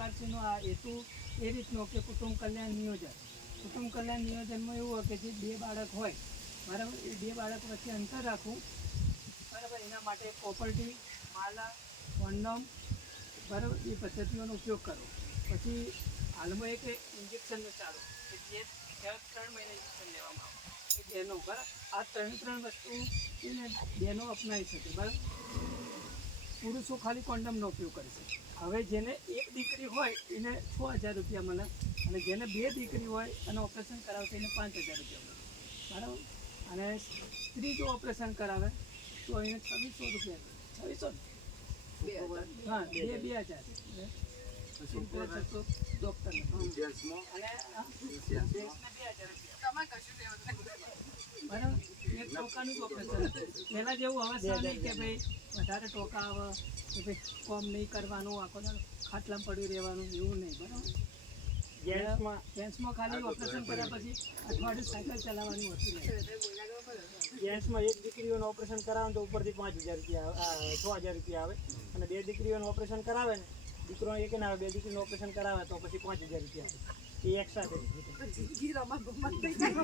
સરકારશ્રીનો આ હેતુ એ રીતનો કે કુટુંબ કલ્યાણ નિયોજન. કુટુંબ કલ્યાણ નિયોજનમાં એવું હોય કે જે 2 બાળક હોય બરાબર, એ 2 બાળક વચ્ચે અંતર રાખવું બરાબર. એના માટે કોપરટી, માલા, કોન્ડોમ બરાબર એ પદ્ધતિઓનો ઉપયોગ કરવો. પછી હાલમાં એક ઇન્જેક્શનનું ચાલુ કે જે 3 મહિને ઇન્જેક્શન લેવામાં આવે એ બહેનો બરાબર. આ 3 વસ્તુ એને બહેનો અપનાવી શકે બરાબર. પુરુષો ખાલી કોન્ડમનો ઉપયોગ કરે છે. હવે જેને 1 દીકરી હોય એને 6000 રૂપિયા મળે, અને જેને 2 દીકરી હોય અને ઓપરેશન કરાવે તો એને 5000 રૂપિયા મળે બરાબર. અને સ્ત્રી જો ઓપરેશન કરાવે તો એને 2600 રૂપિયા, 2600 હા 2000 ડૉક્ટર અને બરાબર. એક ટોકાનું જ ઓપરેશન. પહેલાં જેવું હવે નહીં કે ભાઈ વધારે ટોકા આવે કે ભાઈ કોમ નહીં કરવાનું, આખો દાડો ખાટલામાં પડ્યું રહેવાનું, એવું નહીં બરાબર. જેન્ટ્સમાં ખાલી ઓપરેશન કર્યા પછી અઠવાડિયું સાયકલ ચલાવવાની હોતી નહીં. જેન્ટ્સમાં 1 દીકરીઓનું ઓપરેશન કરાવે તો ઉપરથી 5000 રૂપિયા 6000 રૂપિયા આવે, અને 2 દીકરીઓનું ઓપરેશન કરાવે ને દીકરો એક ના આવે, 2 દીકરીનું ઓપરેશન કરાવે તો પછી 5000 રૂપિયા આવે. એ એક્સ્ટ્રા થઈ જાય.